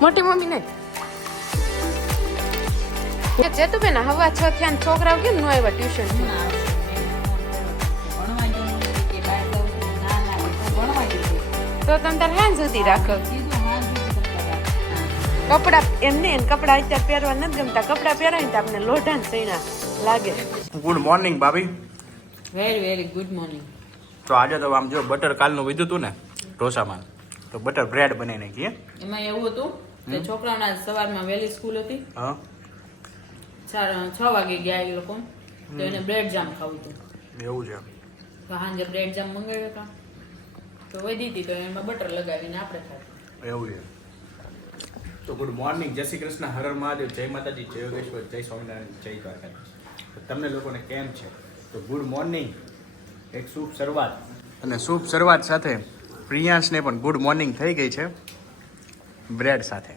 મોટી મમ્મી ને જેતું બેન હવા 6 થયા છોકરાઓ કેમ ન આવ્યા ટ્યુશન તો તમે તાર હાન સુધી રાખો કપડા એમને કપડા અત્યારે પહેરવા નથી ગમતા કપડા પહેરાય તો આપણે લોઢા ને સૈણા લાગે. ગુડ મોર્નિંગ ભાભી. Very very good morning. તો આજે તો આમ જો બટર કાલનું વધ્યું હતું ને ઢોસામાં તો બટર બ્રેડ બનાવી નાખીએ. એમાં એવું હતું કે છોકરાઓના સવારમાં વહેલી સ્કૂલ હતી. હા 6 વાગે ગયા એ લોકો તો એને બ્રેડ જામ ખાવું હતું. એવું છે તો સાંજે બ્રેડ જામ મંગાવ્યા હતા તો વધી હતી તો એમાં બટર લગાવીને આપણે ખાધું. એવું છે. તો ગુડ મોર્નિંગ, જય શ્રી કૃષ્ણ, હર હર મહાદેવ, જય માતાજી, જય યોગેશ્વર, જય સ્વામિનારાયણ, જય દ્વારકાધીશ. તમને લોકોને કેમ છે? તો ગુડ મોર્નિંગ, એક શુભ શરૂઆત અને શુભ શરૂઆત સાથે પ્રિયાંશને પણ ગુડ મોર્નિંગ થઈ ગઈ છે બ્રેડ સાથે.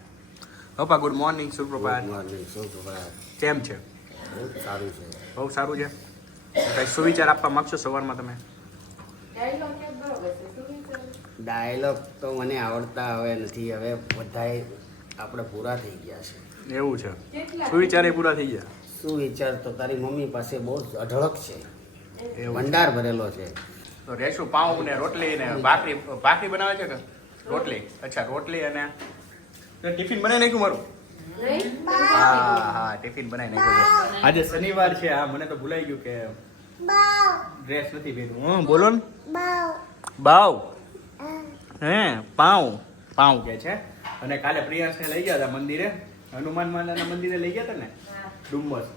પપ્પા ગુડ મોર્નિંગ, સુપ્રભાત. કેમ છે? બહુ સારું છે. બહુ સારું છે. કઈ સુવિચાર આપવા માંગશો સવારમાં તમે? ડાયલોગ તો મને આવડતા હવે નથી. હવે બધાય આપણે પૂરા થઈ ગયા છે. એવું છે. સુવિચારે પૂરા થઈ ગયા. શું વિચાર તો તારી મમ્મી પાસે બહુ અઢળક છે, એવું ભંડાર ભરેલો છે. તો રેશું પાઉં ને રોટલી ને ભાખરી બનાવે છે કે રોટલી? અચ્છા રોટલી અને ટિફિન બનાવી નાખ્યું મારું. હા ટિફિન બનાવી નાખ્યું છે. આજે શનિવાર છે. હા મને તો ભૂલાઈ ગયું કે ડ્રેસ નથી પહેર્યું. બોલો ને બાવ હે પાઉં કે છે. અને કાલે પ્રિયાંશને લઈ ગયા હતા મંદિરે, હનુમાન માતાના મંદિરે લઈ ગયા હતા ને ડુમ્મસ.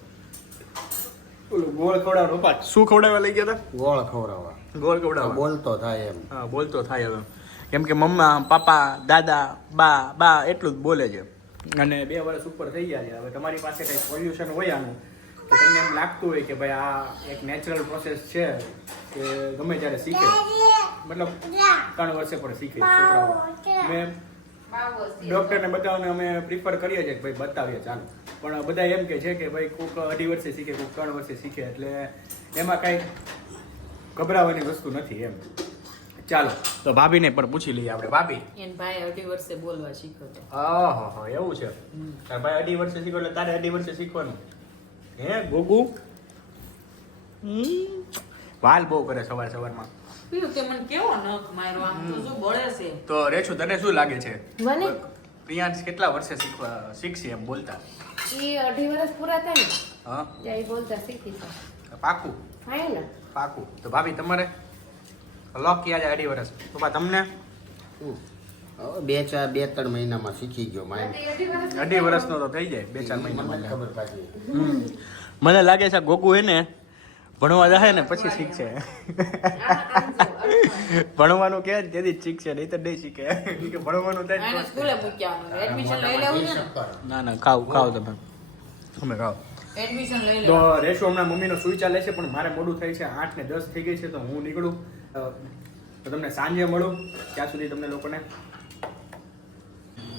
ઓલું ગોળ ખવડાવવાનું. પપ્પા શું ખવડાવવા લઈ ગયા હતા? ગોળ ખવડાવવા. ગોળ ખવડાવવા. બોલતો થાય એમ. હા બોલતો થાય હવે, કેમ કે મમ્મા પાપા દાદા બા એટલું જ બોલે છે. અને 2 વર્ષ ઉપર થઈ ગયા છે. હવે તમારી પાસે કંઈ સોલ્યુશન હોય આનું કે તમને એમ લાગતું હોય કે ભાઈ આ એક નેચરલ પ્રોસેસ છે કે ગમે ત્યારે શીખે, મતલબ 3 વર્ષે પણ શીખે છોકરાઓ. મેં ડૉક્ટરને બતાવવાને અમે પ્રિફર કરીએ છીએ કે ભાઈ બતાવીએ ચાલો, પણ બધા એમ કે છે કે ભાઈ કોઈક 2.5 વર્ષે શીખે, કોઈક 3 વર્ષે શીખે, એટલે એમાં કાંઈ ગભરાવાની વસ્તુ નથી એમ. ચાલો તો ભાભીને પણ પૂછી લઈએ આપણે. ભાભી એને ભાઈ 2.5 વર્ષે બોલવા શીખ્યો હતો. હા એવું છે. તાર ભાઈ 2.5 વર્ષે શીખો એટલે તારે 2.5 વર્ષે શીખવાનું. હે ગોગુ વાલ બહુ કરે સવારમાં. પીયું કે મને કેવો નખ માર્યો, આમ તો જો બળે છે. તો રેછુ તને શું લાગે છે મને પ્રિયાંશ કેટલા વર્ષે શીખશે એમ બોલતા? એ 2.5 વર્ષ પૂરા થાય ને હા ત્યારે બોલતા શીખી છે. પાકું થાય ને પાકું. તો ભાભી તમારે લોક ક્યાં જાય 2.5 વર્ષ? પપ્પા તમને? હવે 2-3 મહિનામાં શીખી ગયો માઇન્ડ. 2.5 વર્ષનો તો થઈ જાય 2-4 મહિનામાં. ખબર પાછી. મને લાગે છે ગોગુ હે ને ભણવા જાય ને પછી શીખશે. ભણવાનું કે તેથી જ શીખશે, નહીં તો નહીં શીખે. કે ભણવાનું થાય આને સ્કૂલે મૂક્યા એડમિશન લઈ લેવું ને. ના ખાવ તમે અમે ખાવ. એડમિશન લઈ તો લેવું. રેશુ હમણાં મમ્મીનો સુવિચાર લેશે, પણ મારે મોડું થાય છે. 8 ને 10 થઈ ગઈ છે તો હું નીકળું. તો તમને સાંજે મળું. ત્યાં સુધી તમને લોકોને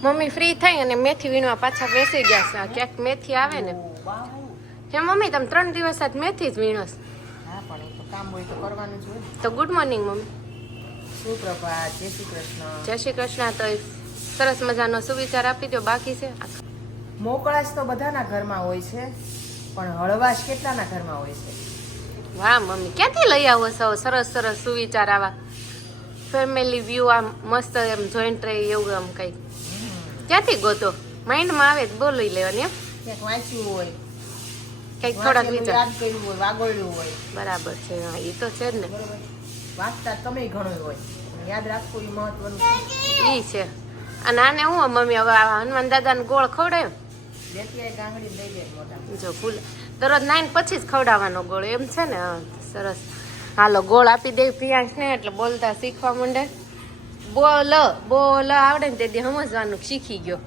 મમ્મી ફ્રી થઈ અને મેથી વીણવા પાછા બેસી ગયા છે. ક્યાંક મેથી આવે ને હે મમ્મી તમે 3 દિવસ જ મેથી જ વીણોસ? હા પણ એ તો કામ હોય તો કરવાનું જ હોય. તો ગુડ મોર્નિંગ મમ્મી. સુપ્રભાત, જય શ્રી કૃષ્ણ. જય શ્રી કૃષ્ણ. તો સરસ મજાનો સુવિચાર આપી દો. બાકી છે મોકળાશ તો બધાના ઘરમાં હોય છે, પણ હળવાશ કેટલાના ઘરમાં હોય છે? વાહ મમ્મી ક્યાંથી લઈ આવો છો સરસ સરસ સુવિચાર આવા? ફેમિલી વ્યૂ આમ મસ્ત એમ જોઈન્ટ રહે એવું આમ કંઈક ક્યાંથી ગોતો? માઇન્ડમાં આવે તો બોલી લેવાની એમ ક્યાંક વાંચ્યું હોય, કંઈક થોડાક વાંચેલું વિચાર. યાદ કર્યું હોય, વાગોળ્યું હોય. બરાબર છે. હા એ તો છે જ ને. બરોબર, વાંચતા તમે ઘણું હોય, પણ યાદ રાખવું એ મહત્વનું છે. ઈ છે. અને આને હું મમ્મી હવે આ હનુમાન દાદાને ગોળ ખવડાવ્યો જેથી ગાંગડી દઈ દે મોટા. જો ભૂલ દરરોજ 9 પછી જ ખવડાવવાનો ગોળ એમ છે ને? હા સરસ. હાલો ગોળ આપી દે પ્રિયાંશને એટલે બોલતા શીખવા માંડે. બોલ આવડે ને તેથી સમજવાનું શીખી ગયો.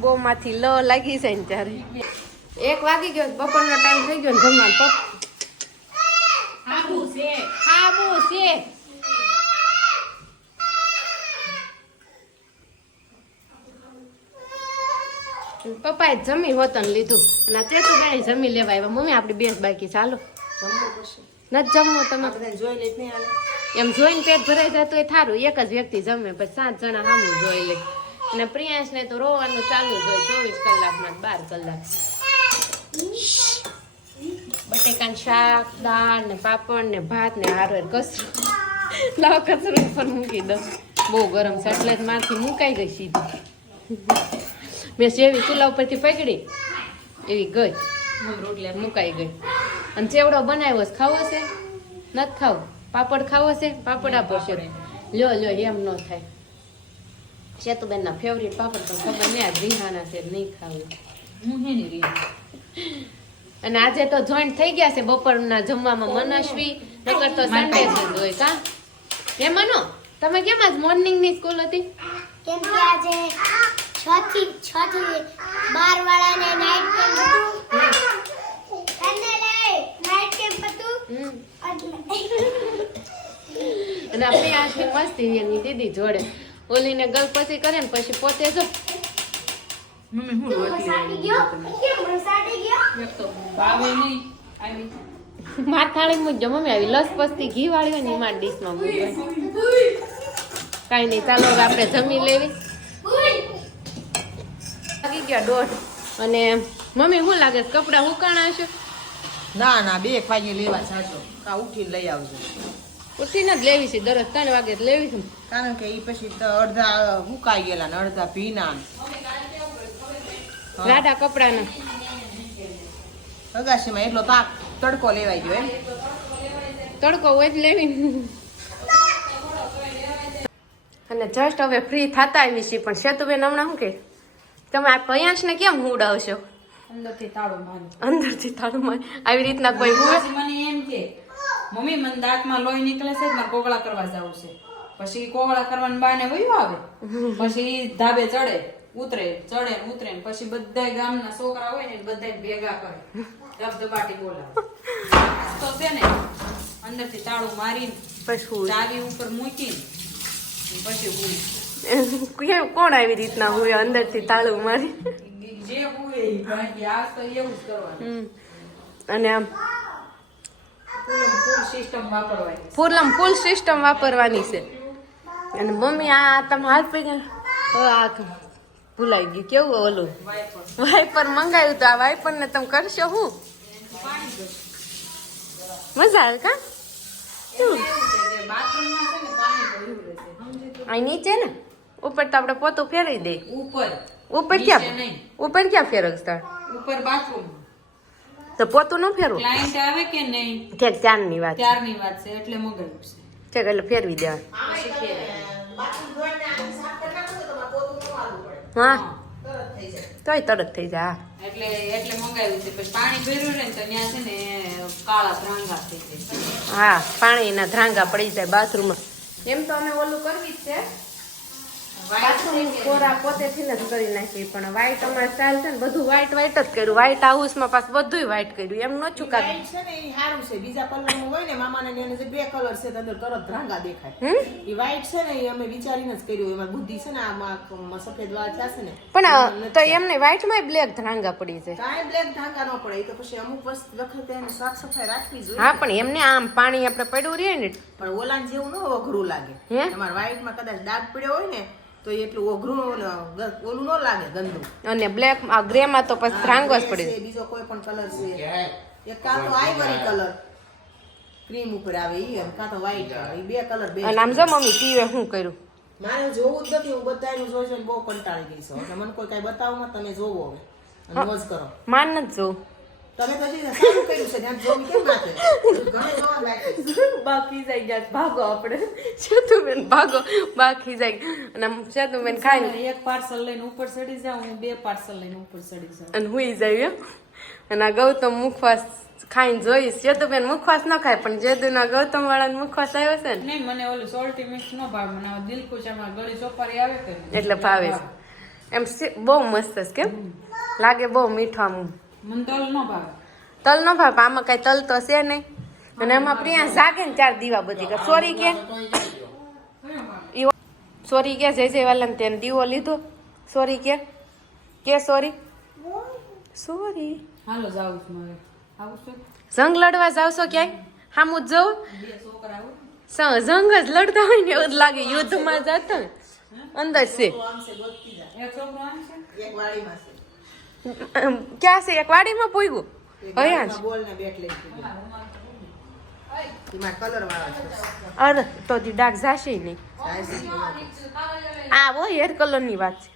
બો માંથી લ લાગી જાય ને ત્યારે 1 વાગી ગયો, બપોરનો ટાઈમ થઈ ગયો ને જમવાનું. હાબુ છે પપ્પાએ જમી હોતન લીધું અને ચેતુભાઈ જમી લેવા આવ્યા. મમ્મી આપણી બેસ બાકી ચાલો જમવું પડશે. નથી જમવું તમે? બધાને જોઈ લે નહીં આને. એમ જોઈને પેટ ભરાઈ જતું એ થારું, એક જ વ્યક્તિ જમે પછી 7 જણા સામું જોઈ લે. અને પ્રિયાંશને તો રોવાનું ચાલુ જ હોય 24 કલાકમાં 12 કલાક. બટેકાનું શાક, દાળ ને પાપડ ને ભાત ને હારો કચરું. લાવ કચરું ઉપર મૂકી દો. બહુ ગરમ છે એટલે જ મારથી મુકાઈ ગઈ સીધી. મેં જેવી ચૂલા ઉપરથી પકડી એવી ગઈ, રોટલી મુકાઈ ગઈ. અને ચેવડો બનાવ્યો છે, ખાવો છે? નથી ખાવો. પાપડ ખાવો છે? પાપડ આપો છે. લ્યો લ્યો, એમ ન થાય. સેતુબેનના ફેવરિટ પાપડ તો ખબર નહીં, આ રીહાના છે નહીં ખાવું. હું હે ની રીત. અને આજે તો જોઈન્ટ થઈ ગયા છે બપોરના જમવામાં મનસ્વી, નકર તો સન્ડે જ હોય કા. હે મનો, તમે કેમ આજ મોર્નિંગ ની સ્કૂલ હતી? કેમ કે આજે 6 થી 12 વાળાને નાઈટ કેમ્પ હતું અને નાઈટ કેમ્પ હતું અને આપણે આજની મસ્તી એની દીદી જોડે ઓલીને ગલ પછી કરે ને પછી પોતે જો મમ્મી હું રોટલી સાટી ગયો કેમ સાટી ગયો એક તો ભાવે નહીં આવી માથાળી મુજો મમ્મી આવી લસપસથી ઘી વાળી હોય ને એમાં ડીશમાં મૂકવી. કાંઈ નહીં, ચાલો હવે આપણે જમી લેવી. લાગી ગયા 1:30. અને મમ્મી શું લાગે કપડા હુકાણા હશે? ના ના 2 વાગે લેવા જાજો, કા ઉઠીને લઈ આવજો. ઉઠીને જ લેવી છે, દરરોજ 3 વાગે જ લેવી છે. કારણ કે એ પછી તો અડધા હુકાઈ ગયેલા ને અડધા ભીના. રાડા કપડાના અગાશીમાં એટલો તાપ તડકો લેવાઈ ગયો એમ. તડકો હોય જ લેવી. અને જસ્ટ હવે ફ્રી થતા આવી છીએ, પણ સેતુબેન હમણાં શું કે તમે આ પયાંશને કેમ ઉડાવશો? અંદરથી તાળો મારી અંદરથી તાળું આવી રીતના કોઈ હોય? પછી મને એમ કે મમ્મી મને દાંતમાં લોહી નીકળે છે, મારે કોગળા કરવા જવું છે. પછી કોગળા કરવાને બાને વયું આવે, પછી ધાબે ચડે ઉતરે ચડે ને ઉતરે ને પછી બધા ગામના છોકરા હોય ને બધા ભેગા કરે, ધબધબાટી બોલાવે. તો છે ને અંદરથી તાળું મારીને પછી ચાવી ઉપર મૂકીને પછી હું કોણ આવી રીતના હોય અંદરથી તાળું મારી? જે હોય એ બાકી આ તો એવું જ કરવાનું. અને આમ ફૂલ સિસ્ટમ વાપરવાની. ફૂલ સિસ્ટમ વાપરવાની છે. અને મમ્મી આ તમે હાલ પી ગયા આ ભૂલાઈ ગયું કેવું ઓલું વાઇપર મંગાવ્યું તો આ વાઇપર ને તમે કરશો શું? મજા આવે કા? આ નીચે ને ઉપર તો આપણે પોતું ફેરવી દે. ઉપર ક્યાં ફેરવતા? ઉપર બાથરૂમ તો પોતું ન ફેરવું? ક્લાયન્ટ આવે કે નહીં ઠેક ત્યારની વાત ત્યારની વાત છે એટલે મગાવ્યું છે. ઠેક એટલે ફેરવી દેવા. હા તોય તરત થઈ જાય. એટલે મંગાવ્યું છે. પછી પાણી ભર્યું રહે ને તો ત્યાં છે ને કાળા ધ્રાંગા થઈ જાય. હા પાણીના ધ્રાંગા પડી જાય બાથરૂમમાં. એમ તો અમે ઓલું કરવી જ છે, બાથરૂમ કોરા પોતેથી જ કરી નાખી, પણ વ્હાઈટ અમારે સ્ટાઇલ છે ને બધું વ્હાઈટ જ કર્યું. વ્હાઈટ હાઉસમાં પાછું બધું વ્હાઈટ કર્યું, એમ ન ચૂકાતું. White છે ને એ સારું છે, બીજા કલરનું હોય ને મામાને ને એને જે 2 કલર છે તો અંદર તરત ધ્રાંગા દેખાય. એ white છે ને એ અમે વિચારીને જ કર્યું, એમાં બુદ્ધિ છે ને આમાં સફેદ વાળ થયા છે ને પણ તો એમને વ્હાઈટમાં બ્લેક ધ્રાંગા પડી છે. કાંઈ બ્લેક ધ્રાંગા ન પડે, એ તો પછી અમુક વખતે એને સાફ સફાઈ રાખવી જોઈએ. હા પણ એમને આમ પાણી આપણે પડ્યું રહે ને પણ ઓલાને જેવું ન અઘરું લાગે. હે? તમારે વ્હાઈટમાં કદાચ ડાઘ પડ્યો હોય ને તો એટલું અઘરું ઓલું ન લાગે ગંદુ. અને બ્લેક ગ્રેમાં તો પછી ધ્રાંગો જ પડે. છે, બીજો કોઈ પણ કલર છે, એક કાં તો આઈવરી કલર ક્રીમ ઉપર આવે ઈ, અને કાં તો વ્હાઈટ આવે, ઈ 2 કલર બે. અને આમ જો મમ્મી ટીવે શું કર્યું? મારે જોવું જ નથી, હું બધાનું જોઈ જોઈને બહુ કંટાળી ગઈ છું. એટલે મને કોઈ કાંઈ બતાવમાં તમે જોવો હવે અને મોજ કરો. માન નથી જોવું. તમે તો હજી સારું કર્યું છે, ધ્યાન જોવું કેમ ના થાય? ઘણે જોવા બાકી છે. બાકી જાય ગયા ભાગો આપણે. સેતુબેન ભાગો બાકી જાય. અને આમ સેતુબેન ખાઈને એક પાર્સલ લઈને ઉપર ચડી જાઉં, હું 2 પાર્સલ લઈને ઉપર ચડી જાઉં. અને હુઈ જાય. અને આ ગૌતમ મુખવાસ ખાઈને જોઈશ. સેતુબેન મુખવાસ ન ખાય પણ જેદુના ગૌતમ વાળાને મુખવાસ આવ્યો છે ને નહીં મને ઓલું સોલ્ટી મિક્સ નો ભાવે, મને આ દિલખુશામાં ગળી ચોપારી આવે કે એટલે ભાવે છે. એમ બહુ મસ્ત છે, કેમ લાગે? બહુ મીઠું આમ. મને તલ નો ભાવે. તલ ન ભાવે, આમાં કઈ તલ તો છે નહીં. અને આમાં પ્રિયા જાગે ને 4 દીવા બધી કે સોરી કે સોરી કે જય વાલા ને તેને દીવો લીધો. સોરી કે સોરી હાલો જાઉં છું મારે આવું છું. જંગ લડવા જાવ છો ક્યાંય? હામું જ જવું. 2 છોકરા આવું જંગ જ લડતા હોય ને એવું જ લાગે યુદ્ધમાં જતા હોય. અંદર છે તો આમ છે ગોતતી જા. એક છોકરો આમ છે એક વાડીમાં છે. ક્યાં છે એક વાડીમાં પૂગ્યું એક હયા વાડીમાં બોલ ને બેટ લઈ ગઈ. એમાં કલર વાળા છે. અરે તો દી ડાક જાશે નહીં. સાઈઝ છે. આ વો હેર કલર ની વાત છે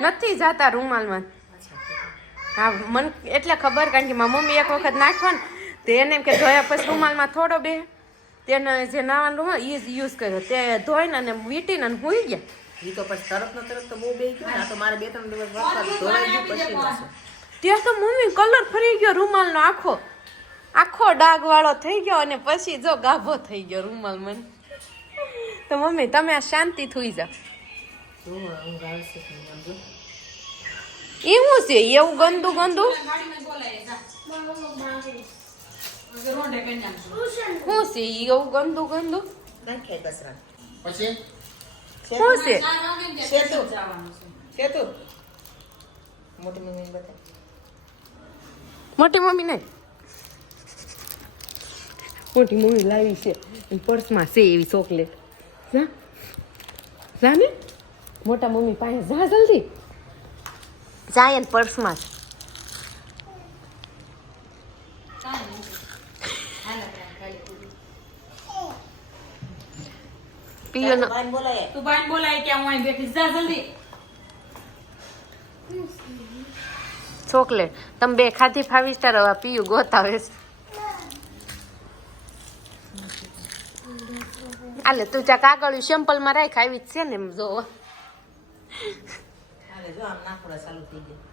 નથી જાતા રૂમાલમાં. હા મને એટલે ખબર કારણ કે મારી મમ્મી એક વખત નાખવા ને તો એને એમ કે ધોયા પછી રૂમાલમાં થોડો બે તેને જે નાવાનો રૂમાલ એ જ યુઝ કર્યો તે ધોઈને અને વીટીને અને ભૂલી ગયા. ઈ તો પછી તરત તો બહુ બે ગયું ને. આ તો મારે 2-3 દિવસ વરસાદ ધોવાઈ ગયું પછી નો છે. ત્યાં તો મમ્મી કલર ફરી ગયો રૂમાલનો આખો આખો ડાઘ વાળો થઈ ગયો અને પછી જો ગાભો થઈ ગયો રૂમાલ મને. તો મમ્મી તમે આ શાંતિ થઈ જાઓ. જો હું આવશે કે આમ જો. એવું છે એવું ગંદુ ગંદુ ગાડીમાં બોલાય જા રોડે કરી નાખજો શું છે એવું ગંદુ ગંદુ નાખે કચરા. પછી શું છે 4 વાગે ને છે તો. જવાનું છે છે તું મોટી મમ્મીને બતાય. મોટી મમ્મી નહીં મોટી મમ્મી લાવી છે પર્સમાં છે એવી ચોકલેટ જા જા ને મોટા મમ્મી પાસે જા જલ્દી જાય ને પર્સમાં કાંઈ નહીં. હાલો ત્યાં ખાલી પીયો બાઈને બોલાય. તું બાઈને બોલાય કે હું અહીં બેઠી છું. જા જલ્દી ચોકલેટ તમે બે ખાધી ફાવી તાર હવે પીયું ગોતાવે છે. આલે તું ચા કાગળિયું સેમ્પલમાં રાખ આવી જ છે ને એમ જો હાલે જો આમ નાખોડા ચાલુ થઈ ગયા.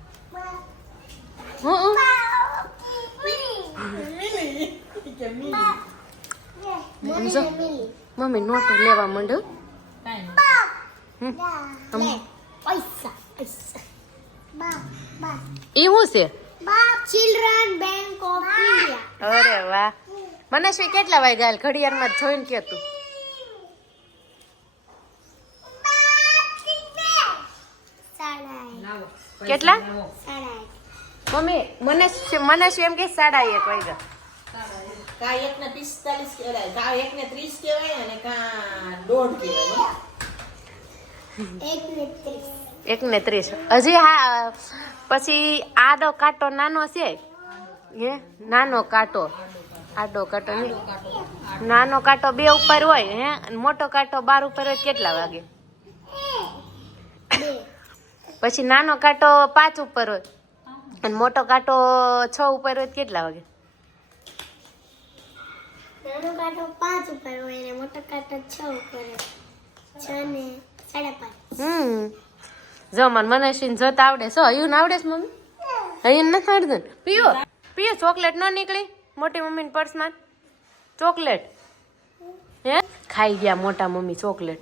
હું સમજો મમ્મી નોટો લેવા માંડ્યો. કાંઈ નહીં પૈસા પૈસા એવું છે ચિલ્ડ્રન બેંક ઓફ ઇન્ડિયા. અરે વાહ મને શું કેટલા વાગ્યા ઘડિયાળમાં જોઈને કે તું લાવો કેટલા સાડા મમ્મી મને શું એમ કે 1:30 વાગ્યા. કા 1 ને 45 કહેવાય, કા 1 ને 30 કહેવાય અને કા 1:30 કહેવાય. 1:30 હજી હા પછી આડો કાંટો નાનો છે હે નાનો કાંટો આડો કાંટો નહીં નાનો કાંટો 2 ઉપર હોય હે અને મોટો કાંટો 12 ઉપર હોય કેટલા વાગે પછી નાનો કાંટો 5 ઉપર હોય અને મોટો કાંટો 6 ઉપર હોય કેટલા વાગે નાનો કાંટો 5 ઉપર હોય ને મોટો કાંટો 6 ઉપર હોય. 6 ને 5:30. જો મને શું જોતા આવડે છો હયું આવડે છે મમ્મી હયું નથી આવડતું ને? પીયો ચોકલેટ ન નીકળી મોટી મમ્મીની પર્સમાં ચોકલેટ હે ખાઈ ગયા મોટા મમ્મી ચોકલેટ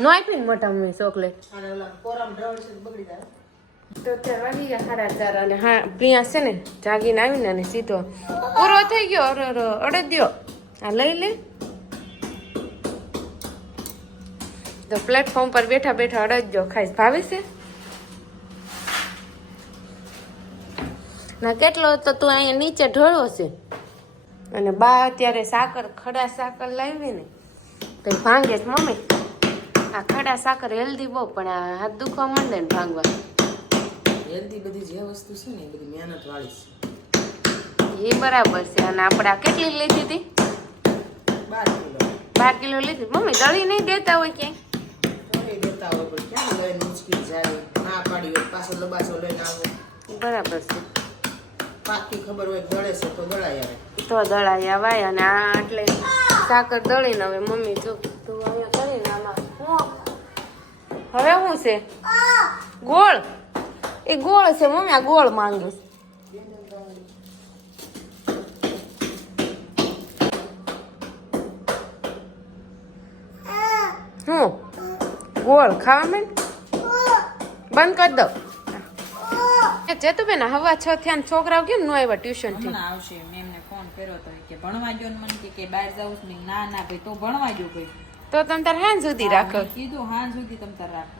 નો આપી ને મોટા મમ્મી ચોકલેટ અને ઓલા કોરામ ડ્રવળ છે તો બગડી જાય. તો 4 વાગી ગયા 4:30 અને હા પ્રિયા છે ને જાગીને આવીને અને સીધો પૂરો થઈ ગયો અડદ્યો આ લઈ લે તો પ્લેટફોર્મ પર બેઠા બેઠા અડદજો ખાઈશ ભાવે છે ના કેટલો તો તું અહીંયા નીચે ઢોળો છે અને બા અત્યારે ખડા સાકર લાવી ને તો ભાંગે છે મમ્મી આ ખડા સાકર હેલ્ધી બહુ પણ આ હાથ દુખવા માંડે ને ભાંગવા હેલ્ધી બધી જે વસ્તુ છે ને એ બધી મહેનત વાળી છે. એ બરાબર છે અને આપણે આ કેટલી લીધી હતી 12 કિલો 12 કિલો લીધી મમ્મી દળી નહીં દેતા હોય ક્યાંય થોડી દેતા હોય પણ ક્યાં લઈને મુશ્કેલ જાય. ના પાડી હોય પાછો લબાસો લઈને આવો. બરાબર છે પાકી ખબર હોય કે દળે છે તો દળાય આવે. તો દળાઈ આવાય અને આ એટલે સાકર દળીને હવે મમ્મી જો તું અહીંયા કરીને આમાં હવે શું છે ગોળ એ ગોળ છે મમ્મી આ ગોળ માંગુ હું ગોળ ખાવા માંડ બંધ કરી દો જેતુબેન હવા 6 થયા ને છોકરાઓ કેમ ન આવ્યા ટ્યુશન થી હમણાં આવશે મેં એમને ફોન કર્યો તો કે ભણવા જો ને મને કે બહાર જાઉં છું. મેં ના ભાઈ તો ભણવા જો ભાઈ તો તમે તાર હાંજ સુધી રાખો મેં કીધું હાં સુધી તમ તાર રાખો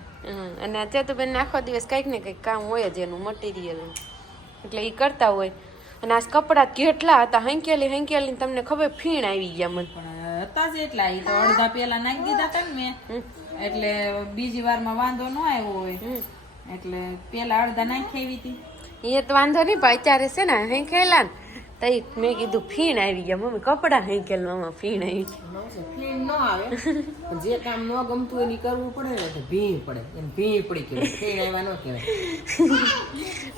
અને આ ચેતુબેન આખો દિવસ કંઈક ને કંઈક કામ હોય જ એનું મટીરિયલ એટલે એ કરતા હોય અને આ કપડાં કેટલા હતા હંકેલી તમને ખબર ફીણ આવી ગયા મને. પણ હતા જ એટલા ઈ તો અડધા પેલા નાખી દીધા હતા ને મેં એટલે બીજી વારમાં વાંધો ન આવ્યો હોય એટલે પેલા અડધા નાખી આવી હતી. એ તો વાંધો નહીં પણ અત્યારે છે ને હેંકેલા ને તઈ મેં કીધું ફીણ આવી ગયા મમ્મી કપડાં હેંકેલ મામા ફીણ આવી ગયા. ફીણ ન આવે પણ જે કામ ન ગમતું હોય એ કરવું પડે ને તો ભીણ પડે એમ ભીણ પડી કહેવાય ફીણ આવ્યા ન કહેવાય.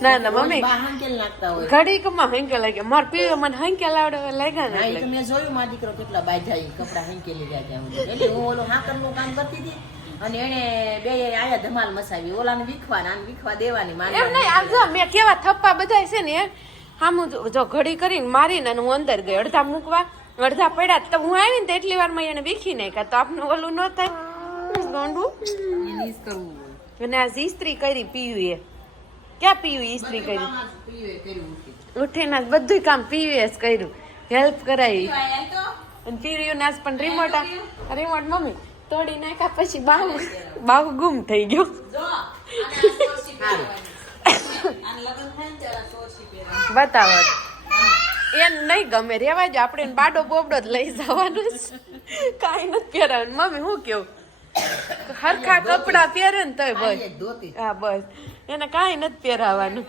ના મમ્મી બા હાંકેલ નાખતા હોય ઘડીકમાં હેંકેલ લાગે માર પીવે મને હેંકેલ આવડે લાગ્યા હા, ને એ તો મેં જોયું મારો દીકરો કેટલા બાજા કપડા હેંકેલી ગયા ત્યાં સુધી. એટલે હું ઓલો હાકરનું કામ કરતી હતી અને એને બે આયા ધમાલ મસાવી ઓલાને વીખવાના આને વીખવા દેવાની એમ નહીં આમ જો મેં કેવા થપ્પા બધા છે ને હામું જો ઘડી કરીને મારીને અને હું અંદર ગઈ અડધા મૂકવા અડધા પડ્યા તો હું આવી ને તો એટલી વારમાં એને વીખી નાખ્યા તો આપનું ઓલું ન થાય ગોંડું. એને ઈ જ કરવું હોય. અને આ ઇસ્ત્રી કરી પીયું એ ક્યાં પીયું ઇસ્ત્રી કરી ઉઠીને આજ બધું કામ પીયું જ કર્યું હેલ્પ કરાવી અને પીર્યું નાસ પણ રિમોટ મમ્મી તોડી નાખ્યા પછી બાહુ ગુમ થઈ ગયો. બતાવો એ નહીં ગમે રેવા જ આપણે બાડો બોબડો જ લઈ જવાનું કાંઈ નથી પહેરવાનું મમ્મી હું કેવું હરખા કપડા પહેરે ને તોય બસ હા બસ એને કાંઈ નથી પહેરાવાનું.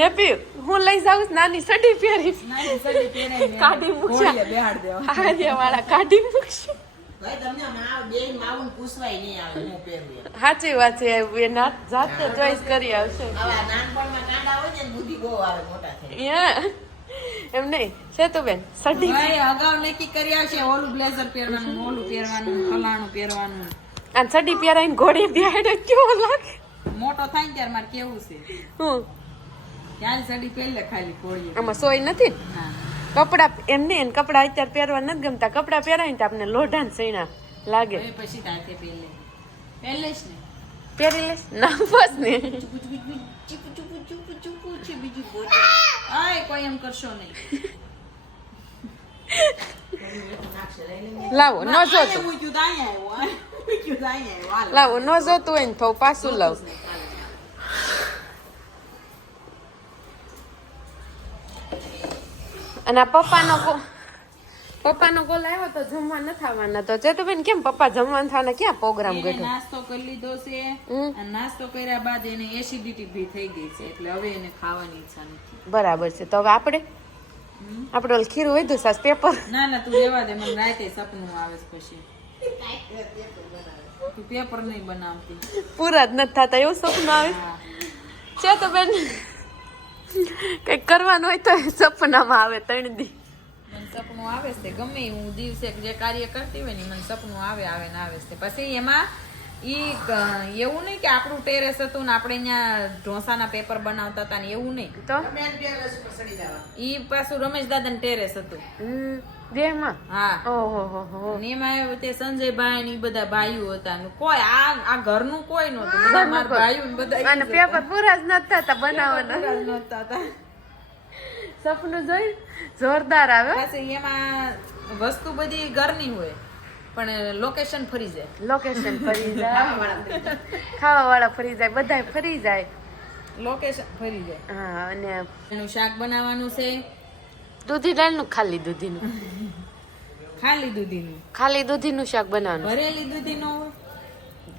હેપી હું લઈ જાઉં નાની સડી પહેરીશ કાઢી મૂકશે વાળા કાઢી મૂકશે. સાચી વાત છે એ જાતે ચોઈસ કરી આવશે એમ નહીં છે તો બેન સડી અગાઉ નક્કી કરી આવશે ઓલું બ્લેઝર પહેરવાનું ઓલું પહેરવાનું ફલાણું પહેરવાનું. અને સડી પહેરાઈને ઘોડી બેહાડે કેવો લાગે. મોટો થાય ને ત્યારે મારે કેવું છે હું ત્યાં સડી પહેલે ખાલી કોળીએ. આમાં સોય નથી હા કપડા એમ નહીં કપડા અત્યારે પહેરવા નથી ગમતા કપડા પહેરાય ને આપણે લોઢા ને સૈણા લાગે. હવે પછી તાતે પહેલે પહેલે જ ને પહેરી લેશ ના બસ ને આય કોઈ એમ કરશો નહીં. લાવો ન જોતું મૂક્યું તો અહીંયા આવ્યો મૂક્યું તો અહીંયા આવ્યો. લાવો ન જોતું હોય ને તો પાછું લાવ. અને આ પપ્પાનો કોલ આવ્યો તો જમવા નથી આવવાના તો ચેતુબેન કેમ પપ્પા જમવાનું થવાના ક્યાં પ્રોગ્રામ એને ગયો. નાસ્તો કરી લીધો છે અને નાસ્તો કર્યા બાદ એને એસિડિટી ભી થઈ ગઈ છે એટલે હવે એને ખાવાની ઈચ્છા નથી. બરાબર છે તો હવે આપણે ઓલું ખીરું વધુ સાસ પેપર ના ના તું રહેવા દે મને રાતે સપનું આવે છે પછી તું પેપર નહીં બનાવતી. પૂરા જ નથી થતા એવું સપનું આવે છે તો બેન કઈક કરવાનું હોય તો સપનામાં આવે 3 દી મને સપનું આવે છે ગમે ઈ હું દિવસે જે કાર્ય કરતી હોય ને મને સપનું આવે ને આવે છે. પછી એમાં એવું નહીં કે આપણું ટેરેસ હતું ને આપણે અહીંયા ઢોસાના પેપર બનાવતા હતા ને એવું નહીં તો ઈ પાછું રમેશ દાદા ને ટેરેસ હતું દેહમાં હા. ઓહો અને એમાં તે સંજયભાઈ ને ઈ બધા ભાઈઓ હતા ને કોઈ આ ઘરનું કોઈ નહોતું બધા મારા ભાઈઓ ને બધા અને પેપર પૂરા જ નથી થતા બનાવવાના નહોતા હતા. સપનું જોઈ જોરદાર આવે પાછી એમાં વસ્તુ બધી ઘરની હોય પણ લોકેશન ફરી જાય. લોકેશન ફરી જાય ખાવા વાળા ફરી જાય બધા ફરી જાય લોકેશન ફરી જાય. હા અને એનું શાક બનાવવાનું છે દૂધી દાળનું ખાલી દૂધીનું ખાલી દૂધીનું શાક બનાવવાનું ભરેલી દૂધી નો હોય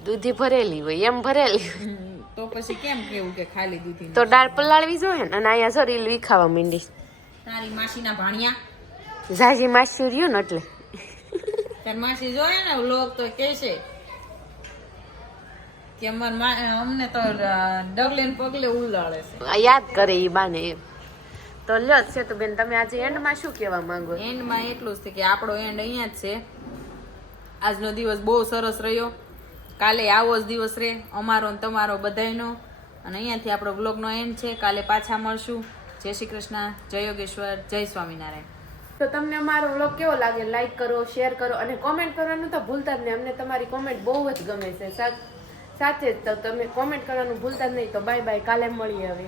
દૂધી ભરેલી હોય એમ ભરેલી હોય. તો પછી કેમ કેવું કે ખાલી દૂધી તો દાળ પલાળવી જોઈએ ને અને અહીંયા જો રીલ ખાવા માંડી તારી માસીના ભાણિયા ઝાઝી માસી રહ્યું ને એટલે તાર માસી જોયે ને લોક તો કે છે કે અમને તો ડગલે ને પગલે ઉલાળે છે. આ યાદ કરે ઈ બાને એમ તો લ્યો છે તો બેન તમે આજે એન્ડમાં શું કહેવા માંગો. એન્ડમાં એટલું જ છે કે આપણો એન્ડ અહીંયા જ છે. આજનો દિવસ બહુ સરસ રહ્યો. કાલે આવો જ દિવસ રહે અમારો ને તમારો બધાયનો. અને અહીંયાથી આપણો બ્લોગનો એન્ડ છે. કાલે પાછા મળશું. જય શ્રી કૃષ્ણ, જય યોગેશ્વર, જય સ્વામિનારાયણ. તો તમને અમારો વ્લોગ કેવો લાગે લાઈક કરો, શેર કરો અને કોમેન્ટ કરવાનું તો ભૂલતા જ નહીં. અમને તમારી કોમેન્ટ બહુ જ ગમે છે. સાથે જ તો તમે કોમેન્ટ કરવાનું ભૂલતા જ નહીં. તો બાય બાય, કાલે મળીએ હવે.